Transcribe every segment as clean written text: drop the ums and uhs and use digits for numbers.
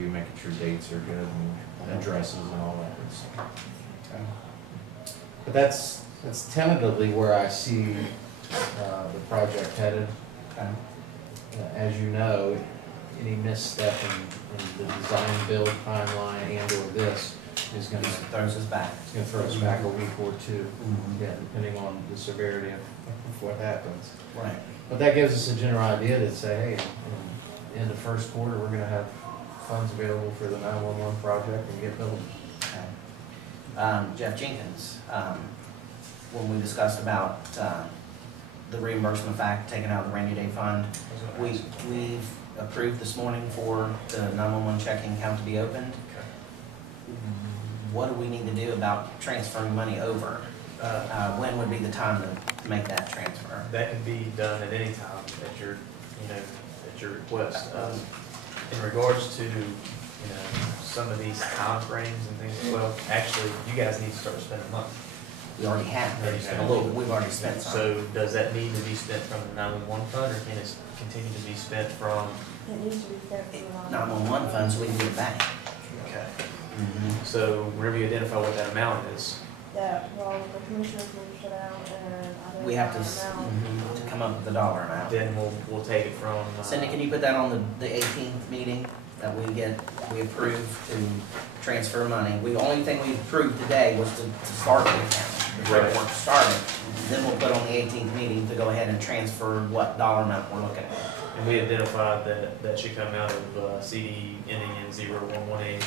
you, making sure dates are good and addresses and all that good stuff. Okay. But that's tentatively where I see the project headed. Okay. As you know, any misstep in the design build timeline and or this is going to Throws us back. It's going to throw us back a week or two, Mhm. yeah, depending on the severity of what happens. Right. But that gives us a general idea to say, hey, in the first quarter, we're going to have funds available for the 911 project and get building. Okay. Jeff Jenkins, when we discussed about the reimbursement fact taken out of the rainy day fund, we've approved this morning for the 911 checking account to be opened. What do we need to do about transferring money over? When would be the time to make that transfer? That can be done at any time at your, at your request. In regards to, some of these time frames and things, well, actually, you guys need to start spending money. We already have. Already spent A little, we've already spent some. So does that need to be spent from the 911 fund, or can it continue to be spent from? It needs to be spent from the 911 funds, we can get it back. Okay. Mhm. So whenever you identify what that amount is, That, well, the commissioners will put out and We have to, amount. to come up with the dollar amount. then we'll take it from. Cindy, can you put that on the 18th meeting, that we approve to transfer money? The only thing we approved today was to start the account, the paperwork to start it. Then we'll put on the 18th meeting to go ahead and transfer what dollar amount we're looking at. And we identified that should come out of CD ending in 0118.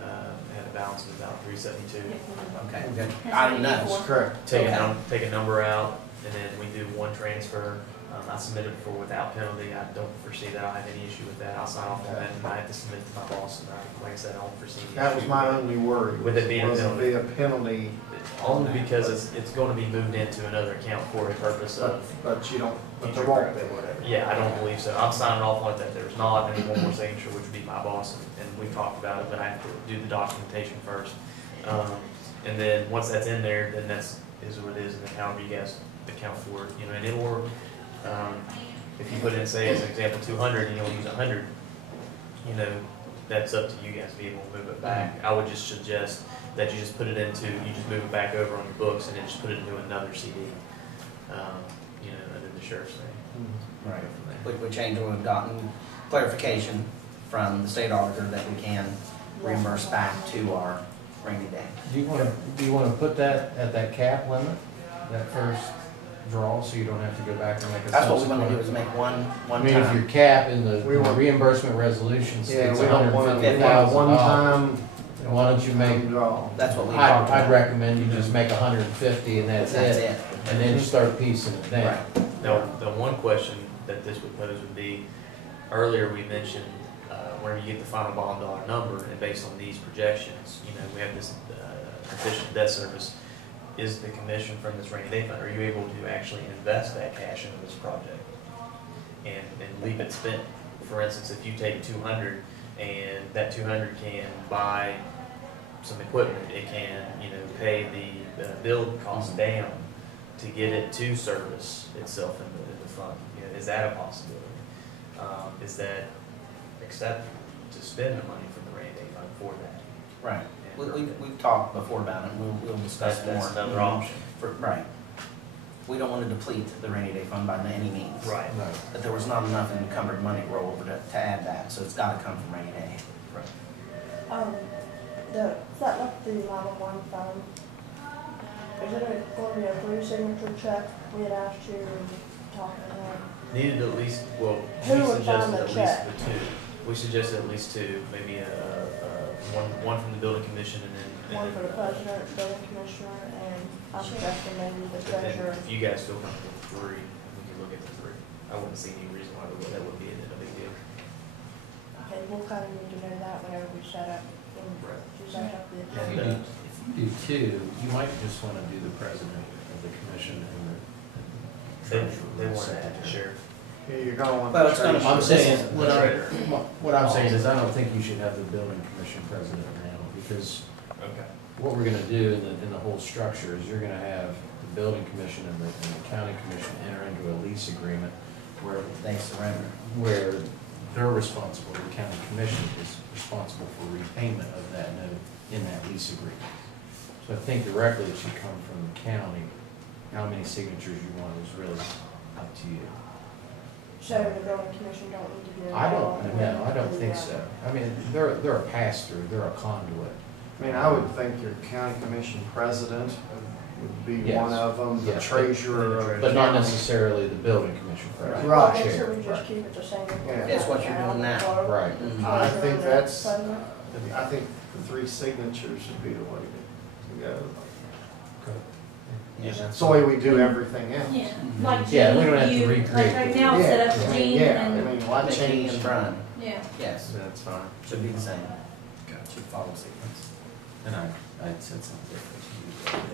Had a balance of about 372. Okay, good. I don't know. Correct. Take Okay. take a number out, and then we do one transfer. I submitted for without penalty. I don't foresee that I'll have any issue with that. I'll sign off on that, and I have to submit to my boss. And like I said, I don't foresee any That was issue my with it. only worry. With it being a was penalty. be a penalty, Only because it's going to be moved into another account for a purpose of. but you don't, but there future won't be. credit or whatever. Yeah, I don't believe so. I'm signing off on it that there's not, and then one more signature, which would be my boss, and we've talked about it, but I have to do the documentation first. And then once that's in there, then is what it is, and then however you guys account for it, and it will, if you put in, say, as an example, 200, and you'll use 100, that's up to you guys to be able to move it back. I would just suggest that you just put it into, you just move it back over on your books, and then just put it into another CD, under the sheriff's name. Right. We changed, we've gotten clarification from the state auditor that we can reimburse back to our rainy day. Do you want to put that at that cap limit, that first draw, so you don't have to go back and make a That's what we want to do, subsequent? is make one I mean, if your time. cap in the We want- reimbursement resolution Yeah, states we don't want to, $150,000, one time why don't you make, draw. That's what we talked I'd about. recommend you just make 150 and that's That's it, it. and then you start piecing it down. Right. Now, the one question that this would pose would be, earlier we mentioned, whenever you get the final bond dollar number, and based on these projections, we have this efficient debt service, is the commission from this rainy day fund, are you able to actually invest that cash into this project? And leave it spent? For instance, if you take 200, and that 200 can buy some equipment, it can, pay the build cost down to get it to service itself in the fund. Is that a possibility? Is that acceptable to spend the money from the rainy day fund for that? Right. We've talked before about it, and we'll discuss more. That's another option. Right. We don't want to deplete the rainy day fund by any means. Right. Right. But there was not enough in encumbered money roll over to add that, so it's got to come from rainy day. Is that like the 911 fund? Is it going to be a 3-signature check? We had asked you, talking to him. Needed at least, well, Who we would suggested sign the at least check? the two. We suggested at least two, maybe one from the building commission and then. One for the president, building commissioner, and I'm suggesting maybe the But then treasurer. if you guys feel comfortable with three, we can look at the three. I wouldn't see any reason why that would be a big deal. Okay, we'll kind of need to know that whenever we set up, Right. set up the If agenda. you do two, you might just want to do the president of the commission and the treasurer. They want to add the sheriff. Yeah, you're gonna want. Well, it's gonna- treasurer. I'm saying, The what I'm saying is I don't think you should have the building commission president now, because Okay. what we're gonna do in the whole structure is you're gonna have the building commission and the county commission enter into a lease agreement where They surrender. where they're responsible, the county commission is responsible for repayment of that note in that lease agreement. So I think directly it should come from the county. How many signatures you want is really up to you. So the building commission don't need to be I involved? don't, no, I don't think so. I mean, they're a pass-through, they're a conduit. I mean, I would think your county commission president would be Yes. one of them, the Yes. treasurer of the But not county. necessarily the building commission president. Well, Right. make sure Chair. we just keep it the same. Yeah. That's what you're doing now. Right. Mhm. I think that's- President. I think the 3 signatures would be the way to go. Yeah. That's the way we do everything else. Yeah, like Yeah, we don't have to Gene, recreate like right now, Yeah, set up I mean, Gene yeah, I and, mean, why Mickey change? and Brian, yeah. yes, That's fine. should be the same. Should follow sequence. And I said something different to you the other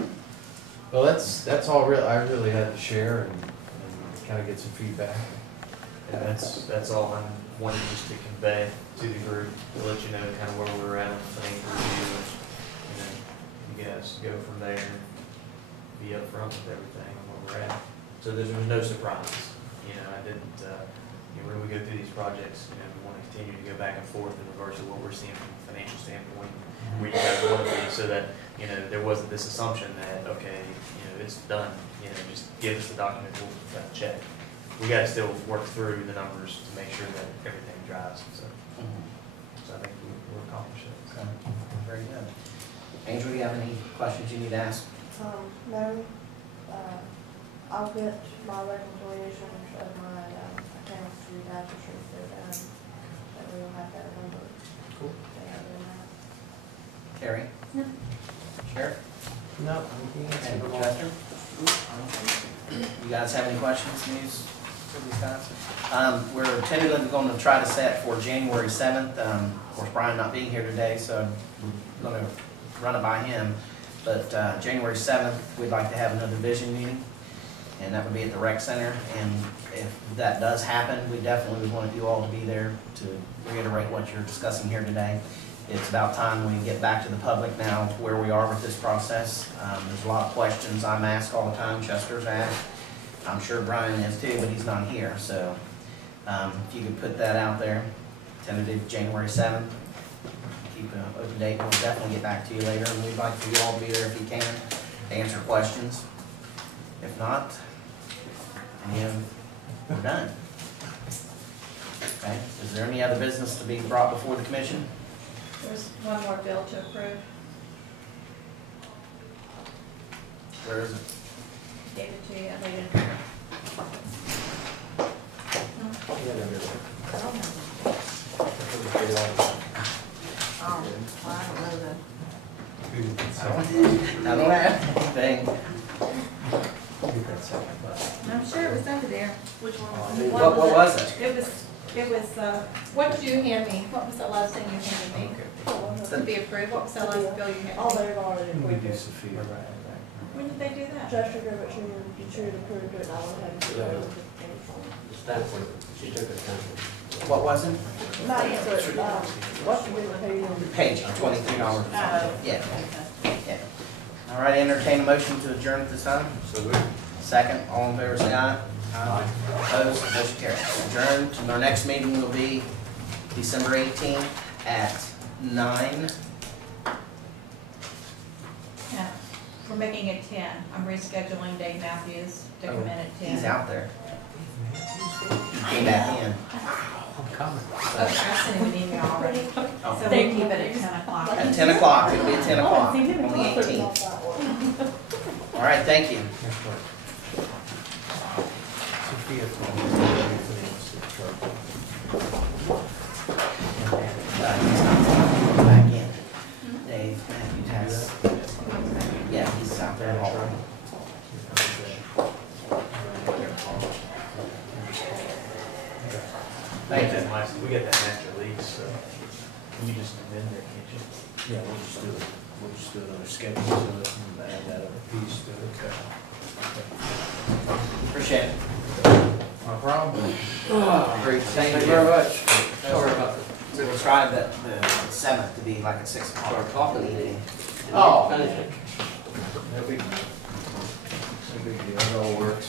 day. Well, that's all I really had to share and kind of get some feedback. Yeah, that's all I wanted just to convey to the group, to let you know kind of where we're at on the financial review. And then you guys go from there and be upfront with everything and where we're at. So there was no surprises. You know, I didn't, when we go through these projects, we want to continue to go back and forth in regards to what we're seeing from a financial standpoint, where you guys want to be, so that, there wasn't this assumption that, okay, it's done, just give us the document, we'll check. We gotta still work through the numbers to make sure that everything drives, so I think we'll accomplish it. Okay, very good. Angel, do you have any questions you need to ask? No, I'll get my reconciliations of my accounts to you guys to show that we will have that number. Cool. They have it in that. Carrie? No. Sheriff? No, I Okay, think that's Chester? You guys have any questions, news for these guys? We're tentatively going to try to set for January 7th. Of course, Brian not being here today, so we're going to run it by him. But January 7th, we'd like to have another vision meeting, and that would be at the rec center. And if that does happen, we definitely would want you all to be there to reiterate what you're discussing here today. It's about time we get back to the public now where we are with this process. There's a lot of questions I'm asked all the time, Chester's asked. I'm sure Brian is too, but he's not here. So if you could put that out there, tentative January 7th, keep an open date. We'll definitely get back to you later, and we'd like for you all to be there if you can to answer questions. If not, we're done. Okay, is there any other business to be brought before the commission? There's one more bill to approve, Where is it? gave it to you, I laid it. Oh, well, I don't know that. I don't have anything. I'm sure it was under there. Which one? What was it? It was, what did you hand me? What was the last thing you handed me? To be approved, what was the last bill you All handed me? they've already We approved do it. Sophia. When did they do that? Chester gave it to you, you should have approved it, and I went ahead and put it in the finish She took it down. What was it? line. Not yet, but, what's the bill paid on? Page, $23. Yeah. Yeah. All right, entertain a motion to adjourn at this time. Second, all in favor, say aye. Aye. Opposed, motion carries. Adjourned. And our next meeting will be December 18th at 9. Yeah, we're making it 10. I'm rescheduling Dave Matthews to come in at 10. He's out there. He came back in. Okay, I sent him an email already. So we'll keep it at 10 o'clock. At 10 o'clock, it'll be at 10 o'clock on the 18th. All right, thank you. Sophia told me He's not back in. Dave Matthews has, yeah, he's out there all right. Thank you. We got that master lease, so can you just amend there, can't you? Yeah, we'll just do another schedule to it and add that other piece to it. Appreciate it. No problem. Great, thank you very much. Sorry about that. We tried the 7th to be like at 6 o'clock in the evening. Oh. No big deal. It all works.